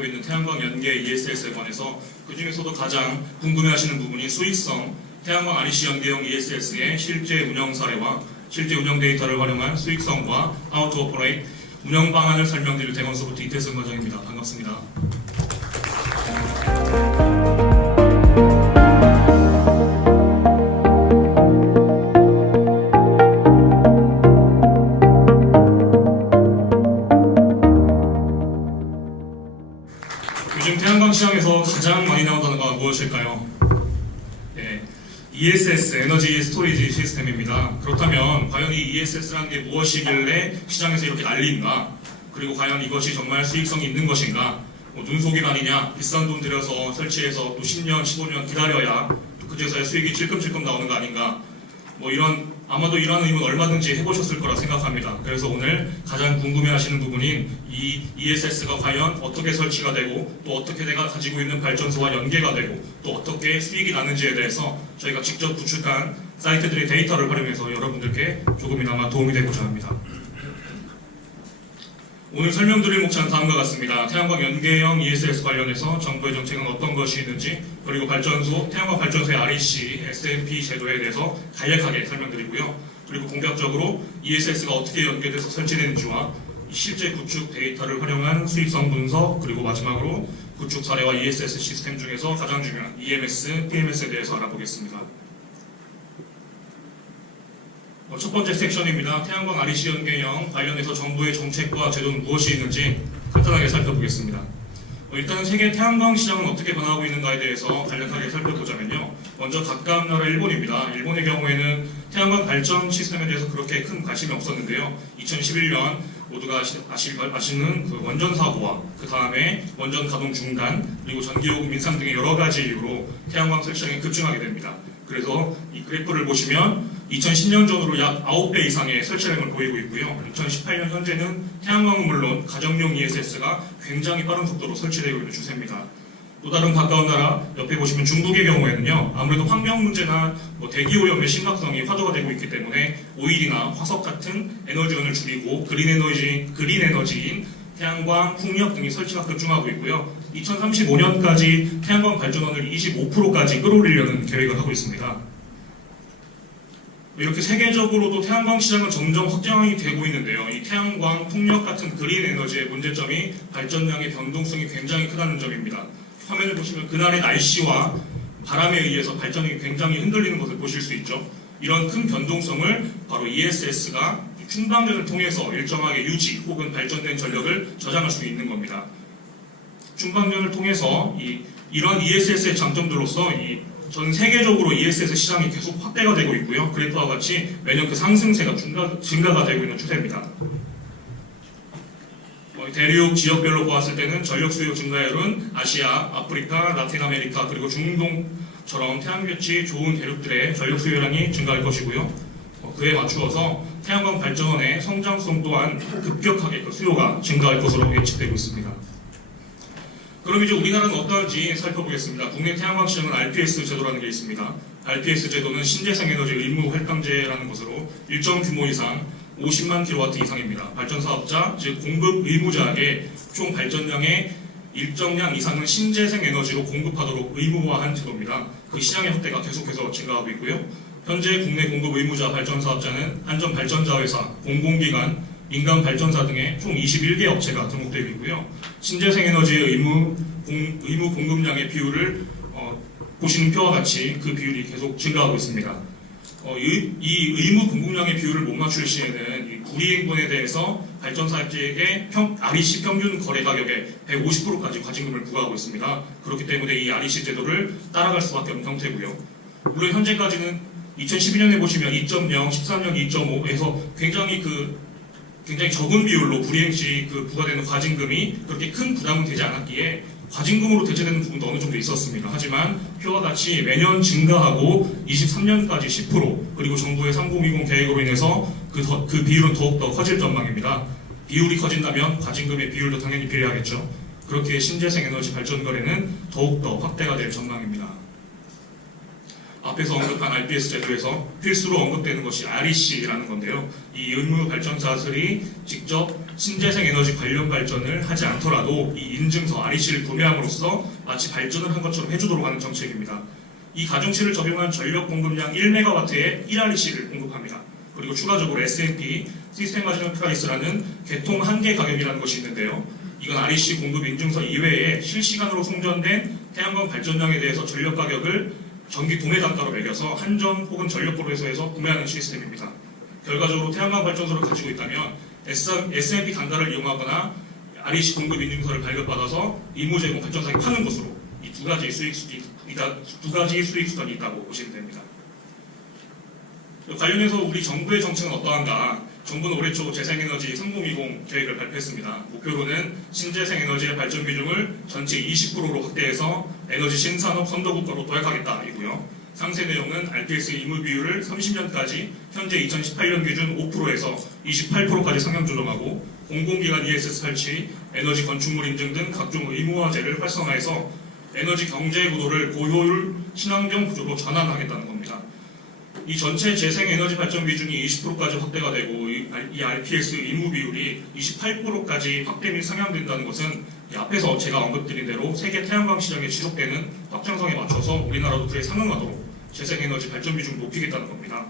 맡고 있는 태양광 연계 ESS에 관해서 그 중에서도 가장 궁금해하시는 부분이 수익성, 태양광 REC 연계형 ESS의 실제 운영 사례와 실제 운영 데이터를 활용한 수익성과 How to Operate 운영 방안을 설명드릴 대건소프트 이태승 과장입니다. 반갑습니다. 요즘 태양광 시장에서 가장 많이 나온 단어가 무엇일까요? 네, ESS, 에너지 스토리지 시스템입니다. 그렇다면 과연 이 ESS라는 게 무엇이길래 시장에서 이렇게 난리인가? 그리고 과연 이것이 정말 수익성이 있는 것인가? 눈속임 아니냐? 비싼 돈 들여서 설치해서 또 10년, 15년 기다려야 그제서야 수익이 찔끔찔끔 나오는 거 아닌가? 아마도 이런 의문 얼마든지 해보셨을 거라 생각합니다. 그래서 오늘 가장 궁금해하시는 부분인 이 ESS가 과연 어떻게 설치가 되고 또 어떻게 내가 가지고 있는 발전소와 연계가 되고 또 어떻게 수익이 나는지에 대해서 저희가 직접 구축한 사이트들의 데이터를 활용해서 여러분들께 조금이나마 도움이 되고자 합니다. 오늘 설명드릴 목차는 다음과 같습니다. 태양광 연계형 ESS 관련해서 정부의 정책은 어떤 것이 있는지, 그리고 태양광 발전소의 REC, SMP 제도에 대해서 간략하게 설명드리고요. 그리고 본격적으로 ESS가 어떻게 연계돼서 설치되는지와 실제 구축 데이터를 활용한 수익성 분석, 그리고 마지막으로 구축 사례와 ESS 시스템 중에서 가장 중요한 EMS, PMS에 대해서 알아보겠습니다. 첫 번째 섹션입니다. 태양광 REC 연계형 관련해서 정부의 정책과 제도는 무엇이 있는지 간단하게 살펴보겠습니다. 일단 세계 태양광 시장은 어떻게 변화하고 있는가에 대해서 간략하게 살펴보자면요. 먼저 가까운 나라 일본입니다. 일본의 경우에는 태양광 발전 시스템에 대해서 그렇게 큰 관심이 없었는데요. 2011년 모두가 아시는 그 원전 사고와 그 다음에 원전 가동 중단, 그리고 전기요금 인상 등의 여러 가지 이유로 태양광 설치량이 급증하게 됩니다. 그래서 이 그래프를 보시면 2010년 전으로 약 9배 이상의 설치량을 보이고 있고요. 2018년 현재는 태양광은 물론 가정용 ESS가 굉장히 빠른 속도로 설치되고 있는 추세입니다. 또 다른 가까운 나라 옆에 보시면 중국의 경우에는요. 아무래도 환경 문제나 대기오염의 심각성이 화두가 되고 있기 때문에 오일이나 화석 같은 에너지원을 줄이고 그린 에너지인 태양광, 풍력 등이 설치가 급증하고 있고요. 2035년까지 태양광 발전원을 25%까지 끌어올리려는 계획을 하고 있습니다. 이렇게 세계적으로도 태양광 시장은 점점 확장이 되고 있는데요. 이 태양광, 풍력 같은 그린 에너지의 문제점이 발전량의 변동성이 굉장히 크다는 점입니다. 화면을 보시면 그날의 날씨와 바람에 의해서 발전이 굉장히 흔들리는 것을 보실 수 있죠. 이런 큰 변동성을 바로 ESS가 충방전을 통해서 일정하게 유지 혹은 발전된 전력을 저장할 수 있는 겁니다. 충방전을 통해서 이런 ESS의 장점들로서 전 세계적으로 ESS 시장이 계속 확대가 되고 있고요. 그래프와 같이 매년 그 상승세가 증가가 되고 있는 추세입니다. 대륙 지역별로 보았을 때는 전력 수요 증가율은 아시아, 아프리카, 라틴 아메리카 그리고 중동처럼 태양볕이 좋은 대륙들의 전력 수요량이 증가할 것이고요. 그에 맞추어서 태양광 발전원의 성장성 또한 급격하게 그 수요가 증가할 것으로 예측되고 있습니다. 그럼 이제 우리나라는 어떠한지 살펴보겠습니다. 국내 태양광 시장은 RPS 제도라는 게 있습니다. RPS 제도는 신재생에너지 의무 할당제라는 것으로 일정 규모 이상 50만 kW 이상입니다. 발전 사업자, 즉 공급 의무자에게 총 발전량의 일정량 이상은 신재생 에너지로 공급하도록 의무화한 제도입니다. 그 시장의 확대가 계속해서 증가하고 있고요. 현재 국내 공급 의무자 발전 사업자는 안전발전자 회사, 공공기관, 민간 발전사 등의 총 21개 업체가 등록되어 있고요. 신재생 에너지의 의무 공급량의 비율을 보시는 표와 같이 그 비율이 계속 증가하고 있습니다. 이 의무 공급량의 비율을 못 맞출 시에는 이 불이행분에 대해서 발전사업자에게 REC 평균 거래 가격의 150%까지 과징금을 부과하고 있습니다. 그렇기 때문에 이 REC 제도를 따라갈 수밖에 없는 형태고요. 물론 현재까지는 2012년에 보시면 2.0, 13년 2.5에서 굉장히 적은 비율로 불이행 시 부과되는 과징금이 그렇게 큰 부담은 되지 않았기에 과징금으로 대체되는 부분도 어느 정도 있었습니다. 하지만 표와 같이 매년 증가하고 23년까지 10% 그리고 정부의 3020 계획으로 인해서 그 비율은 더욱더 커질 전망입니다. 비율이 커진다면 과징금의 비율도 당연히 비례하겠죠. 그렇게 신재생 에너지 발전 거래는 더욱더 확대가 될 전망입니다. 앞에서 언급한 RPS 제도에서 필수로 언급되는 것이 REC라는 건데요. 이 의무 발전사들이 직접 신재생 에너지 관련 발전을 하지 않더라도 이 인증서 REC를 구매함으로써 마치 발전을 한 것처럼 해주도록 하는 정책입니다. 이 가중치를 적용한 전력 공급량 1MW에 1REC를 공급합니다. 그리고 추가적으로 S&P 시스템 마지노 프라이스라는 개통 한계 가격이라는 것이 있는데요. 이건 REC 공급 인증서 이외에 실시간으로 송전된 태양광 발전량에 대해서 전력 가격을 전기 도매 단가로 매겨서 한전 혹은 전력거래소에서 구매하는 시스템입니다. 결과적으로 태양광 발전소를 가지고 있다면 S&P 단가를 이용하거나 REC 공급 인증서를 발급받아서 의무 제공 발전사에 파는 것으로 이 두 가지 수익수단이 있다고 보시면 됩니다. 관련해서 우리 정부의 정책은 어떠한가? 정부는 올해 초 재생에너지 3020 계획을 발표했습니다. 목표로는 신재생에너지의 발전 비중을 전체 20%로 확대해서 에너지 신산업 선도국가로 도약하겠다이고요. 상세 내용은 RPS 의무 비율을 30년까지 현재 2018년 기준 5%에서 28%까지 상향 조정하고 공공기관 ESS 설치, 에너지 건축물 인증 등 각종 의무화제를 활성화해서 에너지 경제 구도를 고효율 친환경 구조로 전환하겠다는 겁니다. 이 전체 재생에너지 발전 비중이 20%까지 확대가 되고 이 RPS 의무 비율이 28%까지 확대 및 상향된다는 것은 앞에서 제가 언급드린 대로 세계 태양광 시장에 지속되는 확장성에 맞춰서 우리나라도 그에 상응하도록 재생에너지 발전 비중을 높이겠다는 겁니다.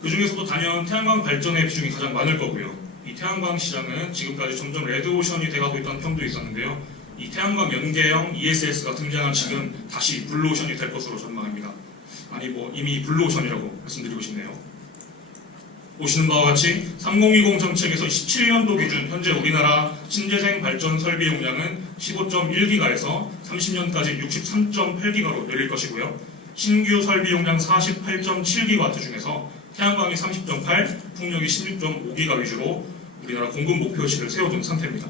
그 중에서도 단연 태양광 발전의 비중이 가장 많을 거고요. 이 태양광 시장은 지금까지 점점 레드오션이 돼가고 있다는 평도 있었는데요. 이 태양광 연계형 ESS가 등장한 지금 다시 블루오션이 될 것으로 전망합니다. 아니 이미 블루오션이라고 말씀드리고 싶네요. 보시는 바와 같이 3020 정책에서 17년도 기준 현재 우리나라 신재생 발전 설비 용량은 15.1기가에서 30년까지 63.8기가로 늘릴 것이고요. 신규 설비 용량 48.7기와트 중에서 태양광이 30.8, 풍력이 16.5기가 위주로 우리나라 공급 목표치를 세워둔 상태입니다.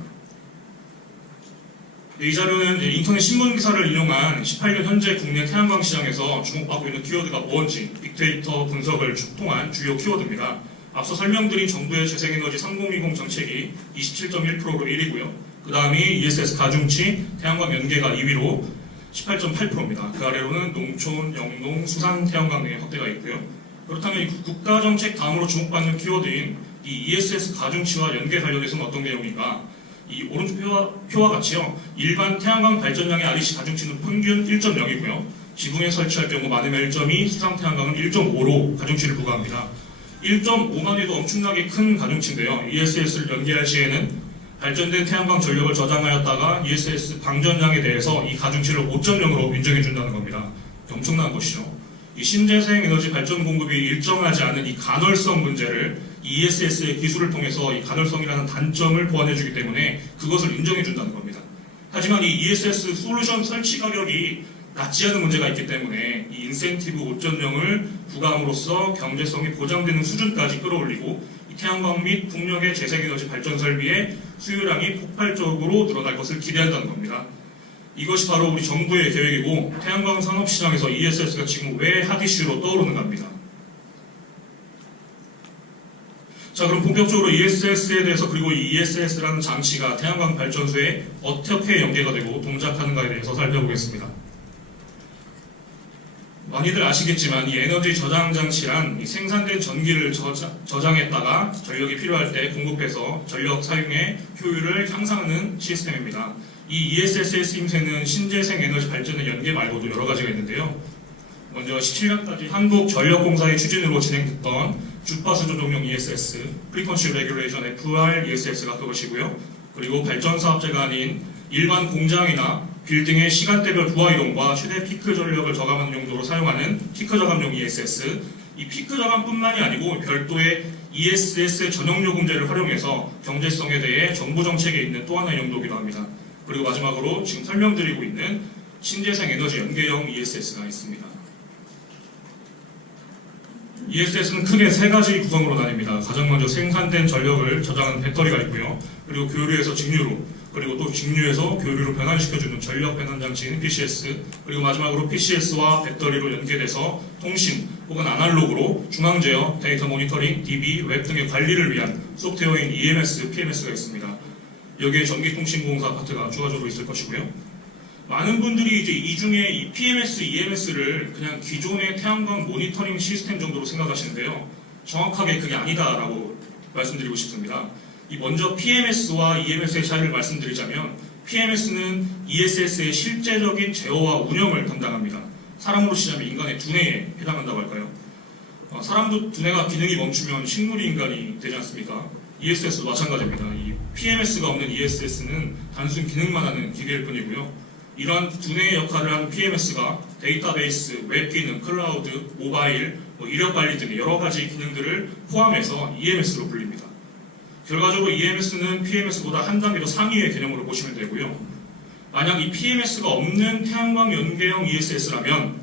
이 자료는 인터넷 신문 기사를 인용한 18년 현재 국내 태양광 시장에서 주목받고 있는 키워드가 뭔지 빅데이터 분석을 통한 주요 키워드입니다. 앞서 설명드린 정부의 재생에너지 3020 정책이 27.1%로 1위고요. 그 다음이 ESS 가중치, 태양광 연계가 2위로 18.8%입니다. 그 아래로는 농촌, 영농, 수산 태양광 등의 확대가 있고요. 그렇다면 이 국가정책 다음으로 주목받는 키워드인 이 ESS 가중치와 연계 관련해서는 어떤 내용인가? 이 오른쪽 표와 같이요. 일반 태양광 발전량의 REC 가중치는 평균 1.0이고요. 지붕에 설치할 경우 많으면 1.2, 수상 태양광은 1.5로 가중치를 부과합니다. 1.5만 해도 엄청나게 큰 가중치인데요. ESS를 연계할 시에는 발전된 태양광 전력을 저장하였다가 ESS 방전량에 대해서 이 가중치를 5.0으로 인정해준다는 겁니다. 엄청난 것이죠. 이 신재생 에너지 발전 공급이 일정하지 않은 이 간헐성 문제를 ESS의 기술을 통해서 이 간헐성이라는 단점을 보완해주기 때문에 그것을 인정해준다는 겁니다. 하지만 이 ESS 솔루션 설치 가격이 낮지 않은 문제가 있기 때문에 이 인센티브 5.0을 부과함으로써 경제성이 보장되는 수준까지 끌어올리고 이 태양광 및 풍력의 재생에너지 발전 설비의 수요량이 폭발적으로 늘어날 것을 기대한다는 겁니다. 이것이 바로 우리 정부의 계획이고 태양광 산업시장에서 ESS가 지금 왜 핫이슈로 떠오르는가 합니다. 자, 그럼 본격적으로 ESS에 대해서 그리고 이 ESS라는 장치가 태양광 발전소에 어떻게 연계가 되고 동작하는가에 대해서 살펴보겠습니다. 많이들 아시겠지만 이 에너지 저장 장치란 이 생산된 전기를 저장했다가 전력이 필요할 때 공급해서 전력 사용의 효율을 향상하는 시스템입니다. 이 ESS의 쓰임새는 신재생 에너지 발전의 연계 말고도 여러 가지가 있는데요. 먼저 17년까지 한국전력공사의 추진으로 진행됐던 주파수 조종용 ESS, Frequency Regulation FR ESS가 그것이고요. 그리고 발전사업체가 아닌 일반 공장이나 빌딩의 시간대별 부하 이동과 최대 피크 전력을 저감하는 용도로 사용하는 피크 저감용 ESS, 이 피크 저감뿐만이 아니고 별도의 ESS 전용 요금제를 활용해서 경제성에 대해 정부 정책에 있는 또 하나의 용도이기도 합니다. 그리고 마지막으로 지금 설명드리고 있는 신재생 에너지 연계형 ESS가 있습니다. ESS는 크게 세 가지 구성으로 나뉩니다. 가장 먼저 생산된 전력을 저장하는 배터리가 있고요. 그리고 교류에서 직류로, 그리고 또 직류에서 교류로 변환시켜주는 전력 변환 장치인 PCS, 그리고 마지막으로 PCS와 배터리로 연계돼서 통신 혹은 아날로그로 중앙 제어, 데이터 모니터링, DB, 웹 등의 관리를 위한 소프트웨어인 EMS, PMS가 있습니다. 여기에 전기통신공사 파트가 추가적으로 있을 것이고요. 많은 분들이 이제 이 중에 이 PMS, EMS를 그냥 기존의 태양광 모니터링 시스템 정도로 생각하시는데요. 정확하게 그게 아니다라고 말씀드리고 싶습니다. 먼저 PMS와 EMS의 차이를 말씀드리자면 PMS는 ESS의 실제적인 제어와 운영을 담당합니다. 사람으로 치자면 인간의 두뇌에 해당한다고 할까요? 사람도 두뇌가 기능이 멈추면 식물이 인간이 되지 않습니까? ESS도 마찬가지입니다. 이 PMS가 없는 ESS는 단순 기능만 하는 기계일 뿐이고요. 이러한 두뇌의 역할을 하는 PMS가 데이터베이스, 웹 기능, 클라우드, 모바일, 이력 관리 등의 여러 가지 기능들을 포함해서 EMS로 불립니다. 결과적으로 EMS는 PMS보다 한 단계 더 상위의 개념으로 보시면 되고요. 만약 이 PMS가 없는 태양광 연계형 ESS라면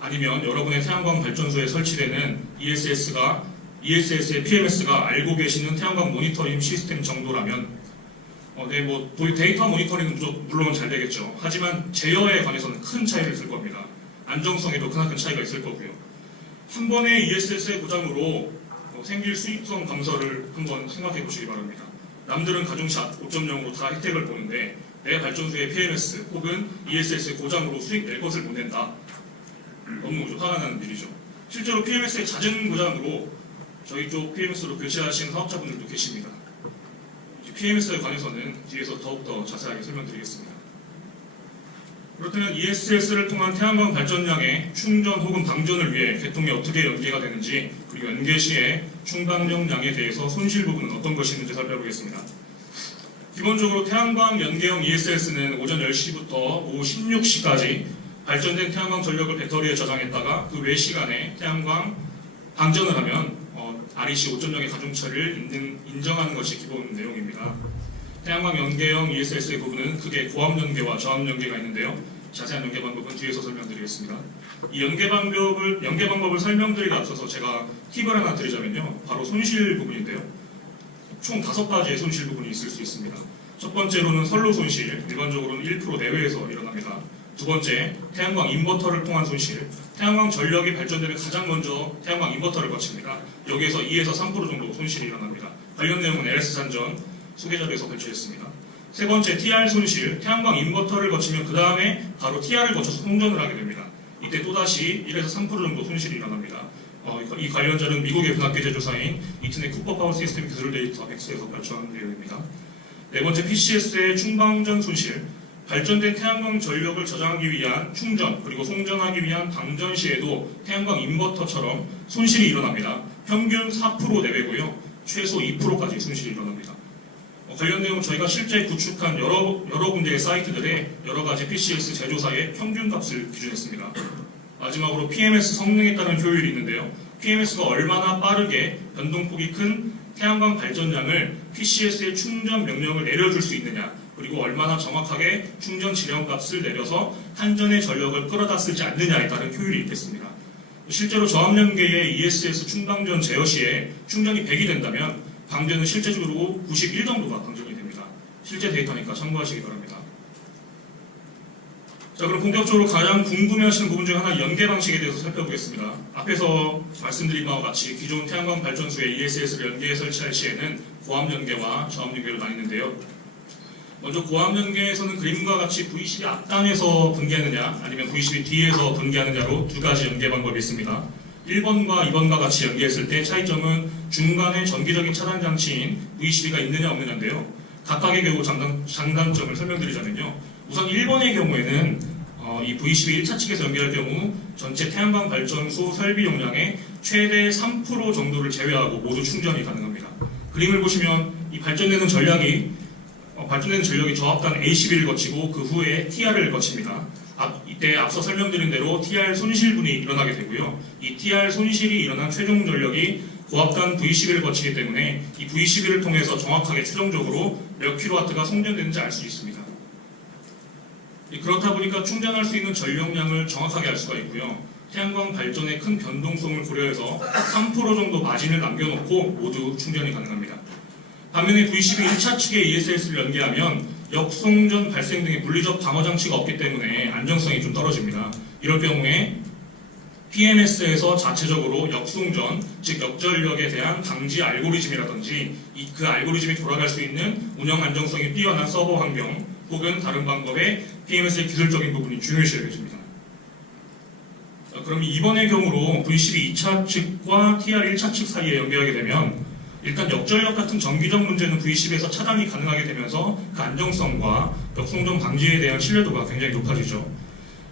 아니면 여러분의 태양광 발전소에 설치되는 ESS의 PMS가 알고 계시는 태양광 모니터링 시스템 정도라면 데이터 모니터링은 물론 잘 되겠죠. 하지만 제어에 관해서는 큰 차이를 있을 겁니다. 안정성에도 크나큰 차이가 있을 거고요. 한 번의 ESS의 고장으로 생길 수익성 감소를 한번 생각해 보시기 바랍니다. 남들은 가중샷 5.0으로 다 혜택을 보는데 내 발전소의 PMS 혹은 ESS의 고장으로 수익 낼 것을 못 낸다. 너무 화가 나는 일이죠. 실제로 PMS의 잦은 고장으로 저희 쪽 PMS로 교체하시는 사업자분들도 계십니다. PMS에 관해서는 뒤에서 더욱더 자세하게 설명드리겠습니다. 그렇다면 ESS를 통한 태양광 발전량의 충전 혹은 방전을 위해 개통이 어떻게 연계가 되는지, 그리고 연계 시에 충방전량에 대해서 손실 부분은 어떤 것이 있는지 살펴보겠습니다. 기본적으로 태양광 연계형 ESS는 오전 10시부터 오후 16시까지 발전된 태양광 전력을 배터리에 저장했다가 그 외 시간에 태양광 방전을 하면 REC 5.0의 가중처를 인정하는 것이 기본 내용입니다. 태양광 연계형 ESS의 부분은 크게 고압 연계와 저압 연계가 있는데요. 자세한 연계 방법은 뒤에서 설명드리겠습니다. 이 연계 방법을 설명드리기 앞서서 제가 팁을 하나 드리자면요. 바로 손실 부분인데요. 총 5가지의 손실 부분이 있을 수 있습니다. 첫 번째로는 선로 손실, 일반적으로는 1% 내외에서 일어납니다. 두 번째, 태양광 인버터를 통한 손실. 태양광 전력이 발전되면 가장 먼저 태양광 인버터를 거칩니다. 여기에서 2에서 3% 정도 손실이 일어납니다. 관련 내용은 LS 산전 소개자료에서 발표했습니다. 세 번째, TR 손실. 태양광 인버터를 거치면 그 다음에 바로 TR을 거쳐서 송전을 하게 됩니다. 이때 또다시 1에서 3% 정도 손실이 일어납니다. 이 관련 자료는 미국의 분학계 제조사인 이튼의 쿠퍼 파워 시스템 기술 데이터 백스에서 발표한 내용입니다. 네 번째, PCS의 충방전 손실. 발전된 태양광 전력을 저장하기 위한 충전 그리고 송전하기 위한 방전 시에도 태양광 인버터처럼 손실이 일어납니다. 평균 4% 내외고요. 최소 2%까지 손실이 일어납니다. 관련 내용은 저희가 실제 구축한 여러 군데의 사이트들의 여러 가지 PCS 제조사의 평균값을 기준했습니다. 마지막으로 PMS 성능에 따른 효율이 있는데요. PMS가 얼마나 빠르게 변동폭이 큰 태양광 발전량을 PCS의 충전 명령을 내려줄 수 있느냐, 그리고 얼마나 정확하게 충전 지령값을 내려서 한전의 전력을 끌어다 쓰지 않느냐에 따른 효율이 있겠습니다. 실제로 저압연계의 ESS 충방전 제어 시에 충전이 100이 된다면 방전은 실제적으로 91 정도가 방전이 됩니다. 실제 데이터니까 참고하시기 바랍니다. 자, 그럼 본격적으로 가장 궁금해하시는 부분 중 하나 연계 방식에 대해서 살펴보겠습니다. 앞에서 말씀드린 바와 같이 기존 태양광 발전소에 ESS를 연계해 설치할 시에는 고압 연계와 저압 연계로 나뉘는데요. 먼저 고압 연계에서는 그림과 같이 V12 앞단에서 분기하느냐 아니면 V12 뒤에서 분기하느냐로 두 가지 연계 방법이 있습니다. 1번과 2번과 같이 연계했을 때 차이점은 중간에 전기적인 차단 장치인 V12가 있느냐 없느냐인데요. 각각의 경우 장단점을 설명드리자면요. 우선 1번의 경우에는 이 V12 1차 측에서 연계할 경우 전체 태양광 발전소 설비 용량의 최대 3% 정도를 제외하고 모두 충전이 가능합니다. 그림을 보시면 이 발전되는 전력이 저압단 A11을 거치고 그 후에 TR을 거칩니다. 이때 앞서 설명드린 대로 TR 손실분이 일어나게 되고요. 이 TR 손실이 일어난 최종 전력이 고압단 V11을 거치기 때문에 이 V11을 통해서 정확하게 최종적으로 몇 킬로와트가 송전되는지 알 수 있습니다. 그렇다 보니까 충전할 수 있는 전력량을 정확하게 알 수가 있고요. 태양광 발전의 큰 변동성을 고려해서 3% 정도 마진을 남겨놓고 모두 충전이 가능합니다. 반면에 V12 1차 측에 ESS를 연계하면 역송전 발생 등의 물리적 방어 장치가 없기 때문에 안정성이 좀 떨어집니다. 이럴 경우에 PMS에서 자체적으로 역송전, 즉 역전력에 대한 방지 알고리즘이라든지 그 알고리즘이 돌아갈 수 있는 운영 안정성이 뛰어난 서버 환경 혹은 다른 방법의 PMS의 기술적인 부분이 중요시 여겨집니다. 그럼 이번의 경우로 V12 2차 측과 TR 1차 측 사이에 연계하게 되면 일단 역전력 같은 정기적 문제는 V10에서 차단이 가능하게 되면서 그 안정성과 역송전 방지에 대한 신뢰도가 굉장히 높아지죠.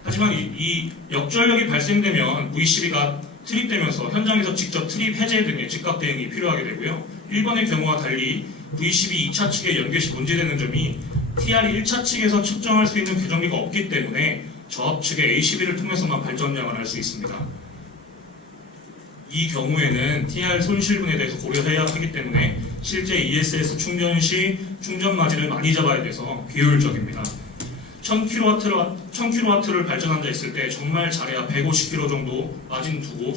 하지만 이 역전력이 발생되면 V12가 트립되면서 현장에서 직접 트립 해제 등의 즉각 대응이 필요하게 되고요. 1번의 경우와 달리 V12 2차 측의 연계 시 문제되는 점이 TR 1차 측에서 측정할 수 있는 궤정기가 없기 때문에 저압 측의 A12를 통해서만 발전량을 알 수 있습니다. 이 경우에는 TR 손실분에 대해서 고려해야 하기 때문에 실제 ESS 충전 시 충전 마진을 많이 잡아야 돼서 비효율적입니다. 1000kW를 발전한다 했을 때 정말 잘해야 150kW 정도 마진 두고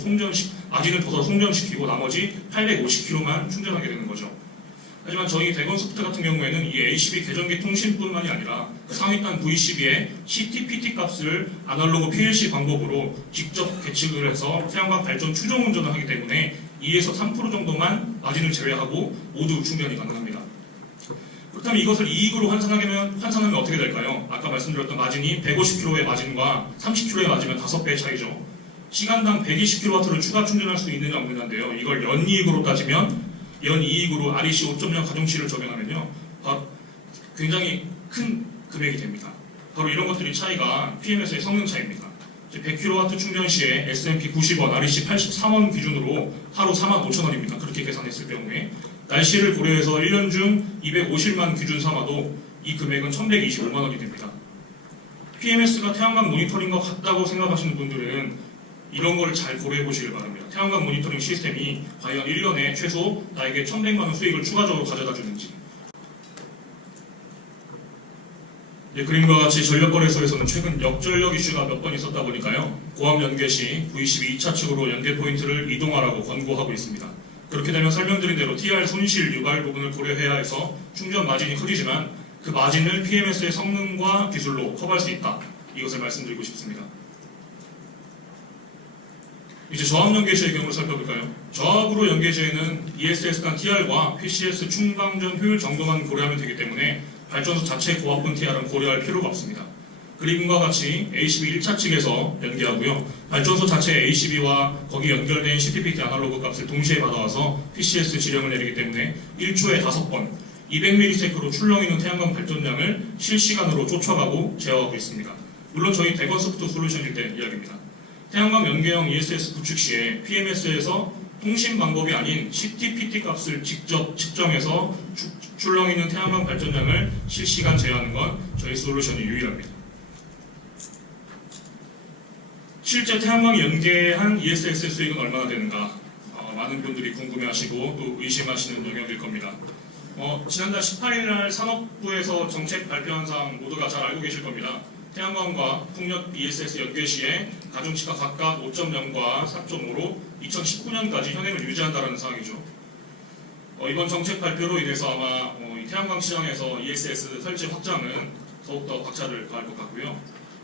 마진을 둬서 송전시키고 나머지 850kW만 충전하게 되는 거죠. 하지만 저희 대건소프트 같은 경우에는 이 A12 계정기 통신뿐만이 아니라 상위단 V12의 CT/PT 값을 아날로그 PLC 방법으로 직접 계측을 해서 태양광 발전 추정 운전을 하기 때문에 2에서 3% 정도만 마진을 제외하고 모두 충전이 가능합니다. 그렇다면 이것을 이익으로 환산하면 어떻게 될까요? 아까 말씀드렸던 마진이 150kW의 마진과 30kW의 마진은 5배의 차이죠. 시간당 120kW를 추가 충전할 수 있느냐 없느냐인데요. 이걸 연이익으로 따지면 연이익으로 REC 5.0 가중치를 적용하면요. 굉장히 큰 금액이 됩니다. 바로 이런 것들이 차이가 PMS의 성능 차이입니다. 100kW 충전 시에 S&P 90원, REC 83원 기준으로 하루 45,000원입니다. 그렇게 계산했을 경우에 날씨를 고려해서 1년 중 250만 기준 삼아도 이 금액은 1,125만 원이 됩니다. PMS가 태양광 모니터링과 같다고 생각하시는 분들은 이런 걸 잘 고려해 보시길 바랍니다. 태양광 모니터링 시스템이 과연 1년에 최소 나에게 1,100만 원 수익을 추가적으로 가져다 주는지. 그림과 같이 전력거래소에서는 최근 역전력 이슈가 몇 번 있었다 보니까요. 고압 연계 시 V12 2차 측으로 연계 포인트를 이동하라고 권고하고 있습니다. 그렇게 되면 설명드린 대로 TR 손실 유발 부분을 고려해야 해서 충전 마진이 커지지만 그 마진을 PMS의 성능과 기술로 커버할 수 있다. 이것을 말씀드리고 싶습니다. 이제 저압 연계 시의 경우를 살펴볼까요? 저압으로 연계 시에는 ESS 간 TR과 PCS 충방전 효율 정도만 고려하면 되기 때문에 발전소 자체 고압분 TR은 고려할 필요가 없습니다. 그림과 같이 A12 1차 측에서 연계하고요. 발전소 자체 ACB와 거기 연결된 CTPT 아날로그 값을 동시에 받아와서 PCS 지령을 내리기 때문에 1초에 5번 200ms로 출렁이는 태양광 발전량을 실시간으로 쫓아가고 제어하고 있습니다. 물론 저희 대건소프트 솔루션일 때 이야기입니다. 태양광 연계형 ESS 구축 시에 PMS에서 통신 방법이 아닌 CT/PT 값을 직접 측정해서 출렁이는 태양광 발전량을 실시간 제어하는 건 저희 솔루션이 유일합니다. 실제 태양광 연계한 ESS 수익은 얼마나 되는가? 많은 분들이 궁금해하시고 또 의심하시는 영역일 겁니다. 지난달 18일날 산업부에서 정책 발표한 사항 모두가 잘 알고 계실 겁니다. 태양광과 풍력 ESS 연계 시에 가중치가 각각 5.0과 4.5로 2019년까지 현행을 유지한다는 사항이죠. 이번 정책 발표로 인해서 아마 이 태양광 시장에서 ESS 설치 확장은 더욱더 박차를 가할 것 같고요.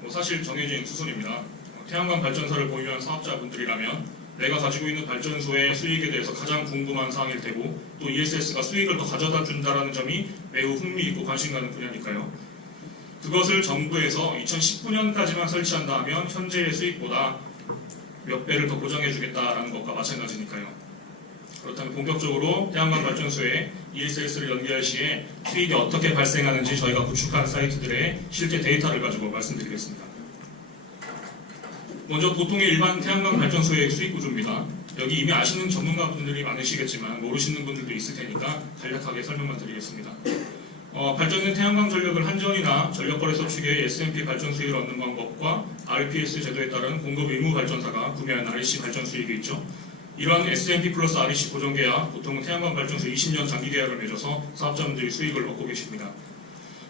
사실 정해진 수순입니다. 태양광 발전소를 보유한 사업자분들이라면 내가 가지고 있는 발전소의 수익에 대해서 가장 궁금한 사항일 테고 또 ESS가 수익을 더 가져다 준다는 점이 매우 흥미있고 관심 가는 분야니까요. 그것을 정부에서 2019년까지만 설치한다 하면 현재의 수익보다 몇 배를 더 보장해주겠다라는 것과 마찬가지니까요. 그렇다면 본격적으로 태양광 발전소에 ESS를 연계할 시에 수익이 어떻게 발생하는지 저희가 구축한 사이트들의 실제 데이터를 가지고 말씀드리겠습니다. 먼저 보통의 일반 태양광 발전소의 수익 구조입니다. 여기 이미 아시는 전문가분들이 많으시겠지만 모르시는 분들도 있을 테니까 간략하게 설명만 드리겠습니다. 발전된 태양광 전력을 한전이나 전력거래소 측의 S&P 발전 수익을 얻는 방법과 RPS 제도에 따른 공급 의무 발전사가 구매한 REC 발전 수익이 있죠. 이러한 S&P 플러스 REC 고정 계약, 보통은 태양광 발전소 20년 장기 계약을 맺어서 사업자분들이 수익을 얻고 계십니다.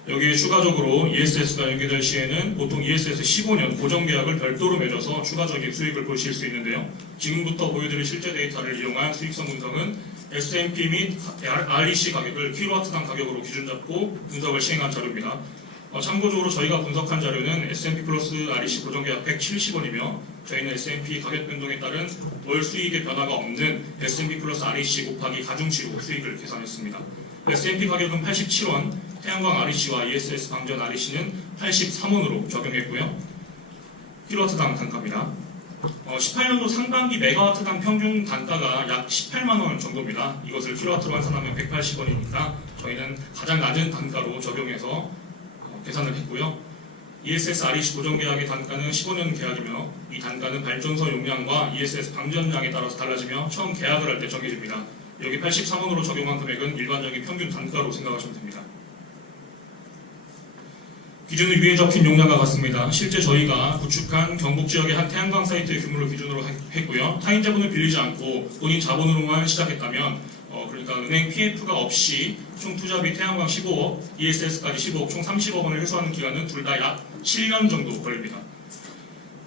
여기에 추가적으로 ESS가 연계될 시에는 보통 ESS 15년 고정 계약을 별도로 맺어서 추가적인 수익을 보실 수 있는데요. 지금부터 보여드릴 실제 데이터를 이용한 수익성 분석은 S&P 및 REC 가격을 킬로와트당 가격으로 기준 잡고 분석을 시행한 자료입니다. 참고적으로 저희가 분석한 자료는 S&P 플러스 REC 고정 계약 170원이며 저희는 S&P 가격 변동에 따른 월 수익의 변화가 없는 S&P 플러스 REC 곱하기 가중치로 수익을 계산했습니다. S&P 가격은 87원, 태양광 REC와 ESS 방전 REC는 83원으로 적용했고요. 킬로와트당 단가입니다. 18년도 상반기 메가와트당 평균 단가가 약 18만원 정도입니다. 이것을 킬로와트로 환산하면 180원이니까 저희는 가장 낮은 단가로 적용해서 계산을 했고요. ESS REC 고정계약의 단가는 15년 계약이며 이 단가는 발전소 용량과 ESS 방전량에 따라서 달라지며 처음 계약을 할 때 정해집니다. 여기 83원으로 적용한 금액은 일반적인 평균 단가로 생각하시면 됩니다. 기준은 위에 적힌 용량과 같습니다. 실제 저희가 구축한 경북 지역의 한 태양광 사이트의 규모를 기준으로 했고요. 타인 자본을 빌리지 않고 본인 자본으로만 시작했다면 그러니까 은행 PF가 없이 총 투자비 태양광 15억, ESS까지 15억, 총 30억 원을 회수하는 기간은 둘 다 약 7년 정도 걸립니다.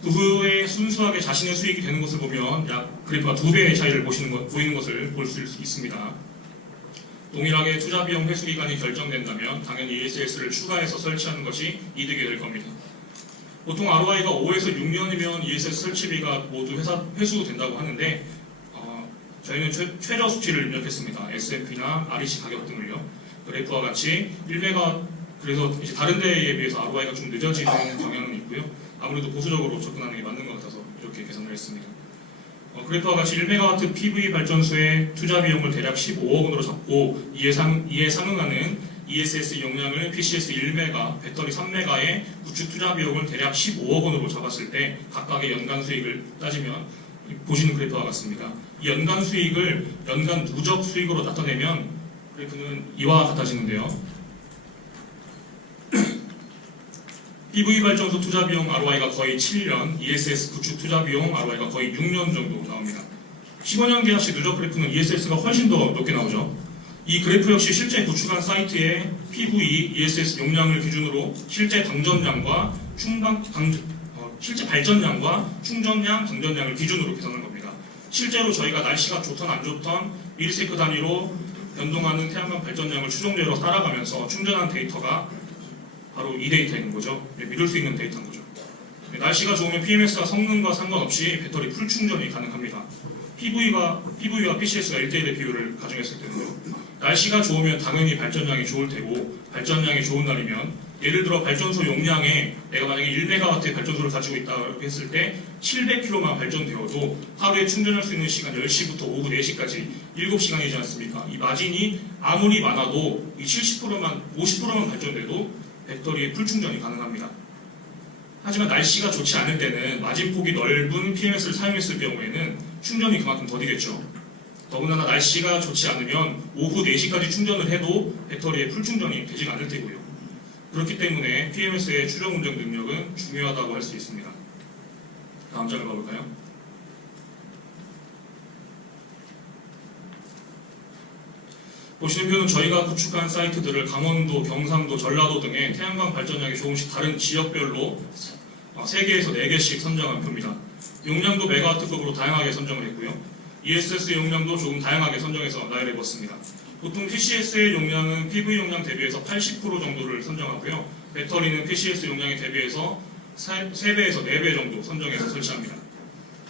그 후에 순수하게 자신의 수익이 되는 것을 보면 약 그래프가 2배의 차이를 보이는 것을 볼 수 있습니다. 동일하게 투자 비용 회수 기간이 결정된다면 당연히 ESS를 추가해서 설치하는 것이 이득이 될 겁니다. 보통 ROI가 5에서 6년이면 ESS 설치비가 모두 회수된다고 하는데 저희는 최저 수치를 입력했습니다. S&P나 REC 가격 등을요. 그래프와 같이 1메가 그래서 이제 다른 데에 비해서 ROI가 좀 늦어지는 경향은 있고요. 아무래도 보수적으로 접근하는 게 맞는 것 같아서 이렇게 계산을 했습니다. 그래프와 같이 1메가와트 PV 발전소의 투자 비용을 대략 15억 원으로 잡고 이에 상응하는 ESS 용량을 PCS 1메가, 배터리 3메가의 구축 투자 비용을 대략 15억 원으로 잡았을 때 각각의 연간 수익을 따지면 보시는 그래프와 같습니다. 이 연간 수익을 연간 누적 수익으로 나타내면 그래프는 이와 같아지는데요. PV 발전소 투자 비용 ROI가 거의 7년, ESS 구축 투자 비용 ROI가 거의 6년 정도 나옵니다. 15년 계약 시 누적 그래프는 ESS가 훨씬 더 높게 나오죠. 이 그래프 역시 실제 구축한 사이트의 PV, ESS 용량을 기준으로 실제 방전량과 실제 발전량과 충전량, 방전량을 기준으로 계산한 겁니다. 실제로 저희가 날씨가 좋던 안 좋던 밀리세컨드 단위로 변동하는 태양광 발전량을 추종제로 따라가면서 충전한 데이터가 바로 이 데이터인 거죠. 믿을 수 있는 데이터인 거죠. 날씨가 좋으면 PMS가 성능과 상관없이 배터리 풀 충전이 가능합니다. PV와 PCS가 1대1의 비율을 가정했을 때는요. 날씨가 좋으면 당연히 발전량이 좋을 테고 발전량이 좋은 날이면 예를 들어 발전소 용량에 내가 만약에 1메가와트의 발전소를 가지고 있다고 했을 때 700kW만 발전되어도 하루에 충전할 수 있는 시간 10시부터 오후 4시까지 7시간이지 않습니까? 이 마진이 아무리 많아도 이 50%만 발전돼도 배터리의 풀 충전이 가능합니다. 하지만 날씨가 좋지 않을 때는 마진폭이 넓은 PMS를 사용했을 경우에는 충전이 그만큼 더디겠죠. 더군다나 날씨가 좋지 않으면 오후 4시까지 충전을 해도 배터리의 풀 충전이 되지가 않을 테고요. 그렇기 때문에 PMS의 추정 운전 능력은 중요하다고 할 수 있습니다. 다음 장을 봐볼까요? 보시는 표는 저희가 구축한 사이트들을 강원도, 경상도, 전라도 등의 태양광 발전량이 조금씩 다른 지역별로 3개에서 4개씩 선정한 표입니다. 용량도 메가와트급으로 다양하게 선정을 했고요. ESS 용량도 조금 다양하게 선정해서 나열해 봤습니다. 보통 PCS의 용량은 PV 용량 대비해서 80% 정도를 선정하고요. 배터리는 PCS 용량에 대비해서 3배에서 4배 정도 선정해서 설치합니다.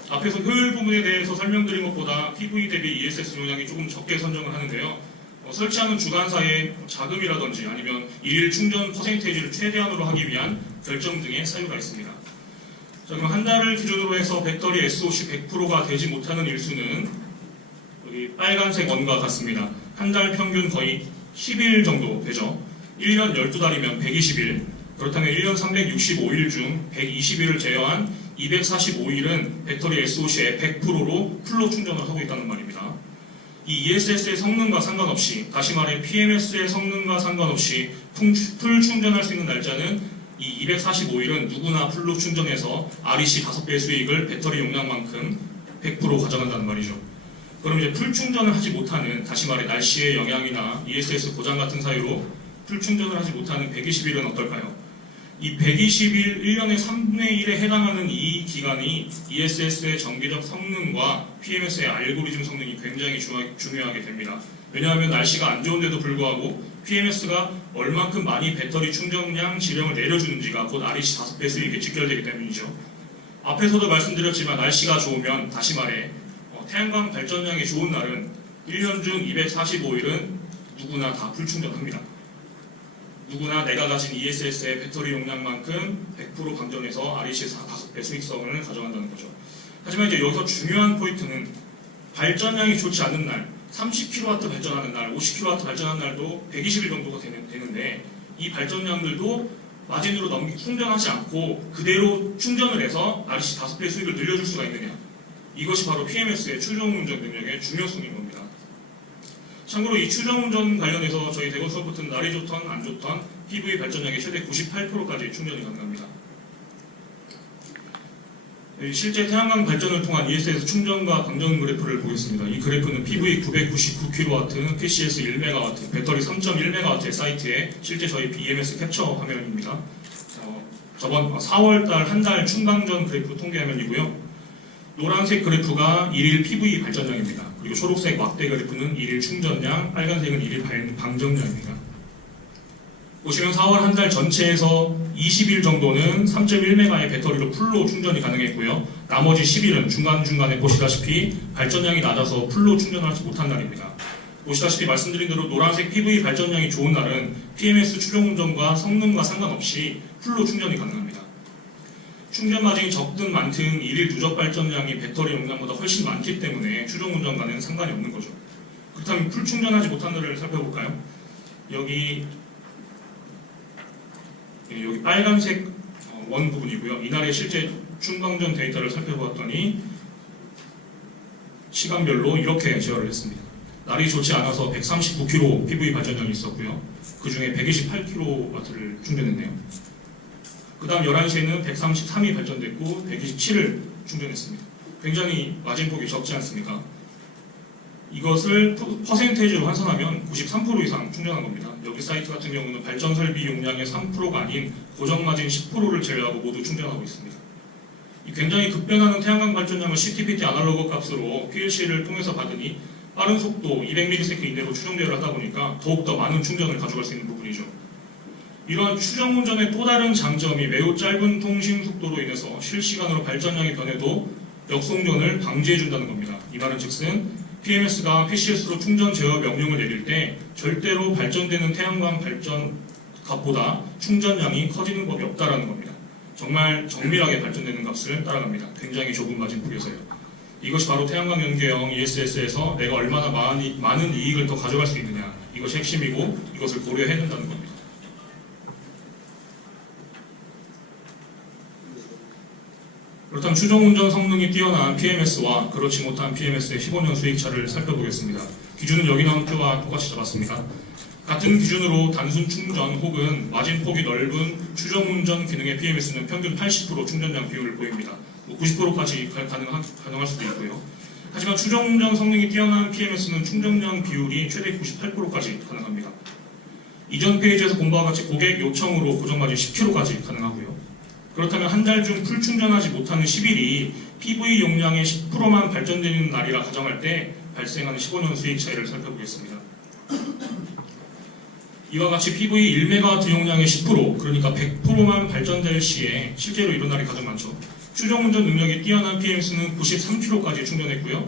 앞에서 효율 부분에 대해서 설명드린 것보다 PV 대비 ESS 용량이 조금 적게 선정을 하는데요. 설치하는 주간사의 자금이라든지 아니면 일일 충전 퍼센테이지를 최대한으로 하기 위한 결정 등의 사유가 있습니다. 자, 그럼 한 달을 기준으로 해서 배터리 SOC 100%가 되지 못하는 일수는 여기 빨간색 원과 같습니다. 한 달 평균 거의 10일 정도 되죠. 1년 12달이면 120일, 그렇다면 1년 365일 중 120일을 제외한 245일은 배터리 SOC의 100%로 풀로 충전을 하고 있다는 말입니다. 이 ESS의 성능과 상관없이, 다시 말해 PMS의 성능과 상관없이 풀 충전할 수 있는 날짜는 이 245일은 누구나 풀로 충전해서 REC 5배 수익을 배터리 용량만큼 100% 가져간다는 말이죠. 그럼 이제 풀 충전을 하지 못하는, 다시 말해 날씨의 영향이나 ESS 고장 같은 사유로 풀 충전을 하지 못하는 120일은 어떨까요? 이 120일, 1년의 3분의 1에 해당하는 이 기간이 ESS의 정기적 성능과 PMS의 알고리즘 성능이 굉장히 중요하게 됩니다. 왜냐하면 날씨가 안 좋은데도 불구하고 PMS가 얼만큼 많이 배터리 충전량 지령을 내려주는지가 곧 REC 5배 수익에 직결되기 때문이죠. 앞에서도 말씀드렸지만 날씨가 좋으면, 다시 말해 태양광 발전량이 좋은 날은 1년 중 245일은 누구나 다 풀충전합니다. 누구나 내가 가진 ESS의 배터리 용량만큼 100% 방전해서 REC에서 5배 수익성을 가져간다는 거죠. 하지만 이제 여기서 중요한 포인트는 발전량이 좋지 않는 날, 30kW 발전하는 날, 50kW 발전하는 날도 120일 정도가 되는데 이 발전량들도 마진으로 충전하지 않고 그대로 충전을 해서 REC 5배 수익을 늘려줄 수가 있느냐. 이것이 바로 PMS의 추정운전 능력의 중요성인 겁니다. 참고로 이 추정운전 관련해서 저희 대거소프트는 날이 좋던 안 좋던 PV 발전량의 최대 98%까지 충전이 가능합니다. 실제 태양광 발전을 통한 ESS 충전과 방전 그래프를 보겠습니다. 이 그래프는 PV 999kW, PCS 1MW, 배터리 3.1MW의 사이트에 실제 저희 BMS 캡처 화면입니다. 저번 4월달 한 달 충방전 그래프 통계 화면이고요. 노란색 그래프가 1일 PV 발전량입니다. 그리고 초록색 막대 그래프는 1일 충전량, 빨간색은 1일 방전량입니다. 보시면 4월 한 달 전체에서 20일 정도는 3.1메가의 배터리로 풀로 충전이 가능했고요. 나머지 10일은 중간중간에 보시다시피 발전량이 낮아서 풀로 충전하지 못한 날입니다. 보시다시피 말씀드린 대로 노란색 PV 발전량이 좋은 날은 PMS 추정운전과 성능과 상관없이 풀로 충전이 가능합니다. 충전 마진이 적든 많든 1일 누적 발전량이 배터리 용량보다 훨씬 많기 때문에 추정운전과는 상관이 없는 거죠. 그렇다면 풀 충전하지 못한 날을 살펴볼까요? 여기 빨간색 원 부분이고요. 이날의 실제 충방전 데이터를 살펴보았더니 시간별로 이렇게 제어를 했습니다. 날이 좋지 않아서 139kW PV 발전량이 있었고요. 그 중에 128kW를 충전했네요. 그 다음 11시에는 133이 발전됐고 127을 충전했습니다. 굉장히 마진폭이 적지 않습니까? 이것을 퍼센테이지로 환산하면 93% 이상 충전한 겁니다. 여기 사이트 같은 경우는 발전 설비 용량의 3%가 아닌 고정 마진 10%를 제외하고 모두 충전하고 있습니다. 굉장히 급변하는 태양광 발전량을 CTPT 아날로그 값으로 PLC를 통해서 받으니 빠른 속도 200ms 이내로 추정 제어를 하다 보니까 더욱더 많은 충전을 가져갈 수 있는 부분이죠. 이러한 추정 운전의 또 다른 장점이 매우 짧은 통신 속도로 인해서 실시간으로 발전량이 변해도 역송전을 방지해준다는 겁니다. 이 말은 즉슨 PMS가 PCS로 충전 제어 명령을 내릴 때 절대로 발전되는 태양광 발전 값보다 충전량이 커지는 법이 없다라는 겁니다. 정말 정밀하게 발전되는 값을 따라갑니다. 굉장히 좁은 마진폭에서요. 이것이 바로 태양광 연계형 ESS에서 내가 얼마나 많은 이익을 더 가져갈 수 있느냐, 이것이 핵심이고 이것을 고려해야 된다는 겁니다. 그렇다면 추정운전 성능이 뛰어난 PMS와 그렇지 못한 PMS의 15년 수익차를 살펴보겠습니다. 기준은 여기 나온 표와 똑같이 잡았습니다. 같은 기준으로 단순 충전 혹은 마진폭이 넓은 추정운전 기능의 PMS는 평균 80% 충전량 비율을 보입니다. 90%까지 가능할 수도 있고요. 하지만 추정운전 성능이 뛰어난 PMS는 충전량 비율이 최대 98%까지 가능합니다. 이전 페이지에서 본 바와 같이 고객 요청으로 고정마진 10kg까지 가능하고요. 그렇다면 한 달 중 풀 충전하지 못하는 10일이 PV 용량의 10%만 발전되는 날이라 가정할 때 발생하는 15년 수익 차이를 살펴보겠습니다. 이와 같이 PV 1MW 용량의 10%, 그러니까 100%만 발전될 시에 실제로 이런 날이 가장 많죠. 추정운전 능력이 뛰어난 PMS는 93kW까지 충전했고요.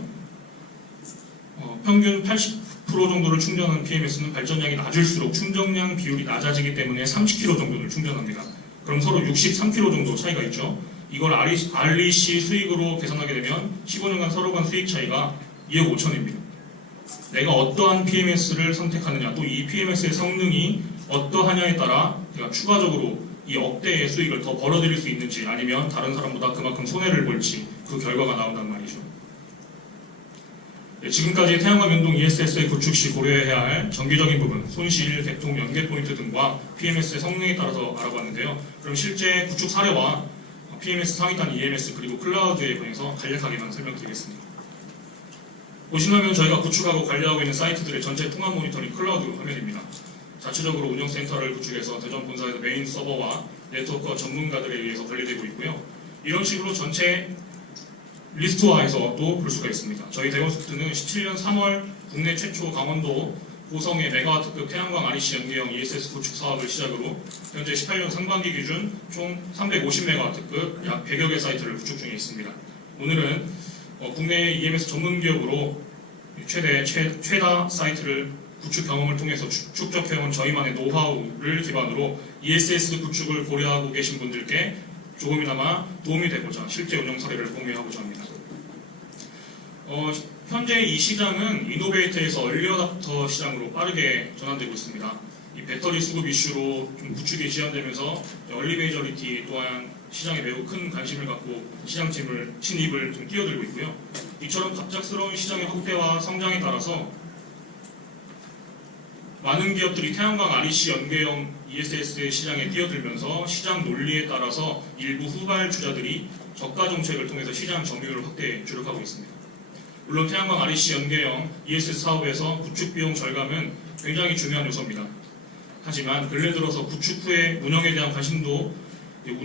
평균 80% 정도를 충전한 PMS는 발전량이 낮을수록 충전량 비율이 낮아지기 때문에 30kW 정도를 충전합니다. 그럼 서로 63kg 정도 차이가 있죠. 이걸 REC 수익으로 계산하게 되면 15년간 서로 간 수익 차이가 2억 5천입니다. 내가 어떠한 PMS를 선택하느냐, 또 이 PMS의 성능이 어떠하냐에 따라 내가 추가적으로 이 억대의 수익을 더 벌어들일 수 있는지, 아니면 다른 사람보다 그만큼 손해를 볼지, 그 결과가 나온단 말이죠. 지금까지 태양광 연동 ESS의 구축 시 고려해야 할 정기적인 부분, 손실, 개통, 연계 포인트 등과 PMS의 성능에 따라서 알아봤는데요. 그럼 실제 구축 사례와 PMS 상위단 EMS 그리고 클라우드에 관해서 간략하게만 설명드리겠습니다. 보시면 저희가 구축하고 관리하고 있는 사이트들의 전체 통합 모니터링 클라우드 화면입니다. 자체적으로 운영센터를 구축해서 대전 본사에서 메인 서버와 네트워크 전문가들에 의해서 관리되고 있고요. 이런 식으로 전체 리스트화해서도 볼 수가 있습니다. 저희 대건소프트는 17년 3월 국내 최초 강원도 고성의 메가와트급 태양광 REC 연계형 ESS 구축 사업을 시작으로 현재 18년 상반기 기준 총 350메가와트급 약 100여 개 사이트를 구축 중에 있습니다. 오늘은 국내 EMS 전문 기업으로 최다 사이트를 구축 경험을 통해서 축적해온 저희만의 노하우를 기반으로 ESS 구축을 고려하고 계신 분들께 조금이나마 도움이 되고자 실제 운영 사례를 공유하고자 합니다. 현재 이 시장은 이노베이터에서 얼리어답터 시장으로 빠르게 전환되고 있습니다. 이 배터리 수급 이슈로 좀 구축이 지연되면서 얼리베이저리티 또한 시장에 매우 큰 관심을 갖고 시장 진입을 좀 뛰어들고 있고요. 이처럼 갑작스러운 시장의 확대와 성장에 따라서 많은 기업들이 태양광 REC 연계형 ESS 시장에 뛰어들면서 시장 논리에 따라서 일부 후발주자들이 저가 정책을 통해서 시장 점유율 확대에 주력하고 있습니다. 물론 태양광 REC 연계형 ESS 사업에서 구축 비용 절감은 굉장히 중요한 요소입니다. 하지만 근래 들어서 구축 후에 운영에 대한 관심도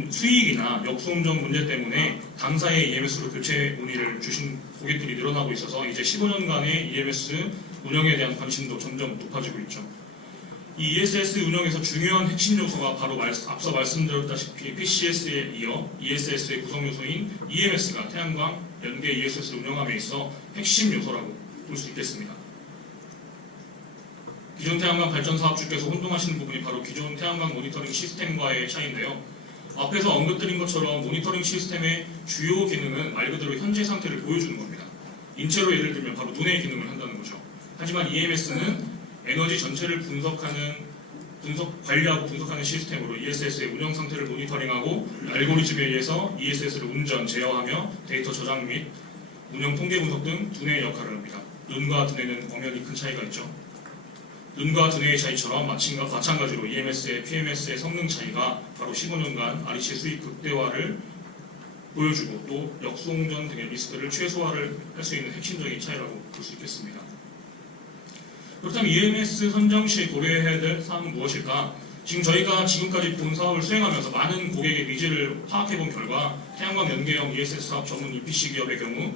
수익이나 역송정 문제 때문에 당사의 EMS로 교체 문의를 주신 고객들이 늘어나고 있어서 이제 15년간의 EMS 운영에 대한 관심도 점점 높아지고 있죠. 이 ESS 운영에서 중요한 핵심 요소가 바로 앞서 말씀드렸다시피 PCS에 이어 ESS의 구성 요소인 EMS가 태양광 연계 ESS 운영함에 있어 핵심 요소라고 볼 수 있겠습니다. 기존 태양광 발전 사업주께서 혼동하시는 부분이 바로 기존 태양광 모니터링 시스템과의 차이인데요. 앞에서 언급드린 것처럼 모니터링 시스템의 주요 기능은 말 그대로 현재 상태를 보여주는 겁니다. 인체로 예를 들면 바로 눈의 기능을 한다는 거죠. 하지만 EMS는 에너지 전체를 관리하고 분석하는 시스템으로 ESS의 운영 상태를 모니터링하고 알고리즘에 의해서 ESS를 운전, 제어하며 데이터 저장 및 운영 통계 분석 등 두뇌의 역할을 합니다. 눈과 두뇌는 엄연히 큰 차이가 있죠. 눈과 두뇌의 차이처럼 마찬가지로 EMS의 PMS의 성능 차이가 바로 15년간 REC 수익 극대화를 보여주고 또 역송전 등의 리스크를 최소화를 할 수 있는 핵심적인 차이라고 볼 수 있겠습니다. 그렇다면 EMS 선정 시 고려해야 될 사항은 무엇일까? 지금 저희가 지금까지 본 사업을 수행하면서 많은 고객의 니즈를 파악해본 결과 태양광 연계형 ESS 사업 전문 EPC 기업의 경우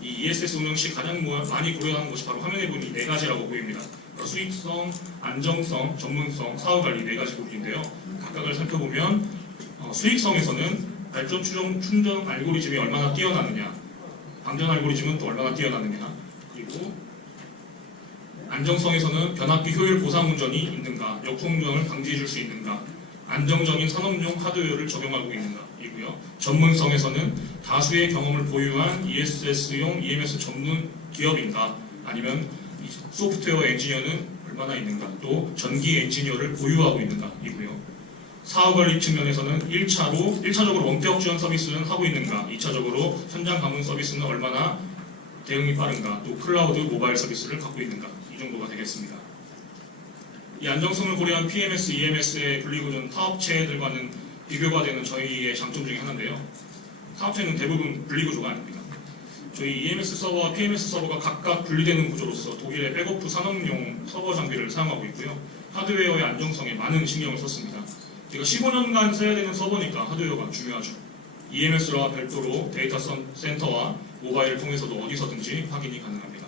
이 ESS 운영 시 가장 많이 고려하는 것이 바로 화면에 보니 네 가지라고 보입니다. 수익성, 안정성, 전문성, 사후관리 네 가지 부분인데요. 각각을 살펴보면 수익성에서는 발전 충전 알고리즘이 얼마나 뛰어나느냐, 방전 알고리즘은 또 얼마나 뛰어나느냐, 그리고 안정성에서는 변압기 효율 보상 운전이 있는가, 역송전을 방지해 줄 수 있는가, 안정적인 산업용 하드웨어를 적용하고 있는가이고요. 전문성에서는 다수의 경험을 보유한 ESS용 EMS 전문 기업인가, 아니면 소프트웨어 엔지니어는 얼마나 있는가, 또 전기 엔지니어를 보유하고 있는가이고요. 사업관리 측면에서는 1차적으로 원격 지원 서비스는 하고 있는가, 2차적으로 현장 방문 서비스는 얼마나 대응이 빠른가, 또 클라우드 모바일 서비스를 갖고 있는가, 이 정도가 되겠습니다. 이 안정성을 고려한 PMS, EMS의 분리구조는 타업체들과는 비교가 되는 저희의 장점 중에 하나인데요. 타업체는 대부분 분리구조가 아닙니다. 저희 EMS 서버와 PMS 서버가 각각 분리되는 구조로서 독일의 백오프 산업용 서버 장비를 사용하고 있고요. 하드웨어의 안정성에 많은 신경을 썼습니다. 제가 15년간 써야 되는 서버니까 하드웨어가 중요하죠. EMS와 별도로 데이터 센터와 모바일을 통해서도 어디서든지 확인이 가능합니다.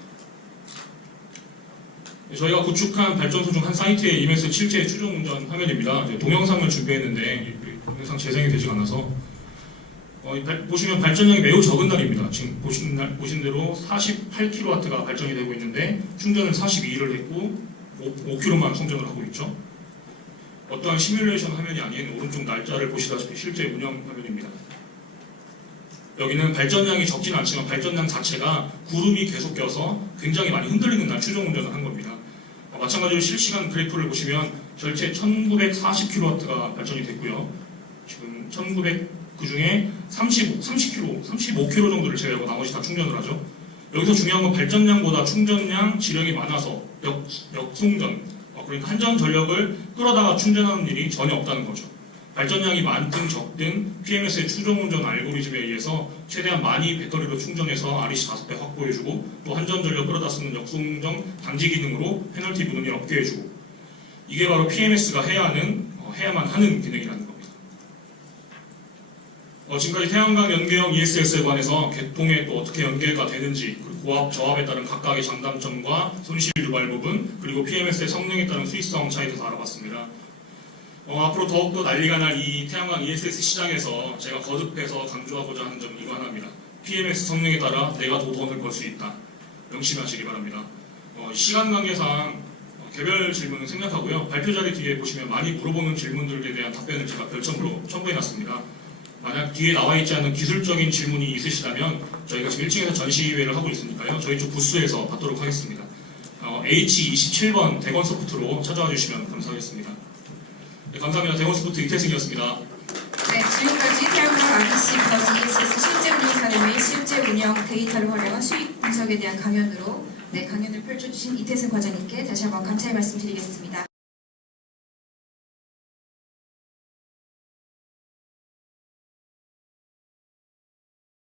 저희가 구축한 발전소 중 한 사이트의 EMS 실제 추종 운전 화면입니다. 동영상을 준비했는데 동영상 재생이 되지 않아서 보시면 발전량이 매우 적은 날입니다. 지금 보신 대로 48kW가 발전이 되고 있는데 충전을 42를 했고 5kW만 충전을 하고 있죠. 어떠한 시뮬레이션 화면이 아닌 오른쪽 날짜를 보시다시피 실제 운영 화면입니다. 여기는 발전량이 적지는 않지만 발전량 자체가 구름이 계속 껴서 굉장히 많이 흔들리는 날 추종 운전을 한 겁니다. 마찬가지로 실시간 그래프를 보시면 전체 1940kW가 발전이 됐고요. 지금 1900 그중에 30kW, 35kW 정도를 제외하고 나머지 다 충전을 하죠. 여기서 중요한 건 발전량보다 충전량, 지령이 많아서 역송전, 그러니까 한전 전력을 끌어다가 충전하는 일이 전혀 없다는 거죠. 발전량이 많든 적든 PMS의 추종 운전 알고리즘에 의해서 최대한 많이 배터리로 충전해서 REC 5배 확보해주고 또 한전 전력 끌어다 쓰는 역송정 방지 기능으로 페널티 부분을 없게 해주고 이게 바로 PMS가 해야만 하는 기능이라는 겁니다. 지금까지 태양광 연계형 ESS에 관해서 개통에 또 어떻게 연계가 되는지, 그리고 고압, 저압에 따른 각각의 장단점과 손실 유발 부분, 그리고 PMS의 성능에 따른 수익성 차이에 대해서 알아봤습니다. 앞으로 더욱더 난리가 날 이 태양광 ESS 시장에서 제가 거듭해서 강조하고자 하는 점은 이거 하나입니다. PMS 성능에 따라 내가 더 돈을 벌 수 있다. 명심하시기 바랍니다. 시간 관계상 개별 질문은 생략하고요. 발표 자리 뒤에 보시면 많이 물어보는 질문들에 대한 답변을 제가 별첨으로 첨부해놨습니다. 만약 뒤에 나와 있지 않은 기술적인 질문이 있으시다면 저희가 지금 1층에서 전시회를 하고 있으니까요. 저희 쪽 부스에서 받도록 하겠습니다. H27번 대건 소프트로 찾아와 주시면 감사하겠습니다. 네, 감사합니다. 대건 소프트 이태승이었습니다. 네, 지금까지 태양광 RBC 플러스 ESS 실제 운영 사례 실제 운영 데이터를 활용한 수익 분석에 대한 강연으로 강연을 펼쳐주신 이태승 과장님께 다시 한번 감사의 말씀드리겠습니다.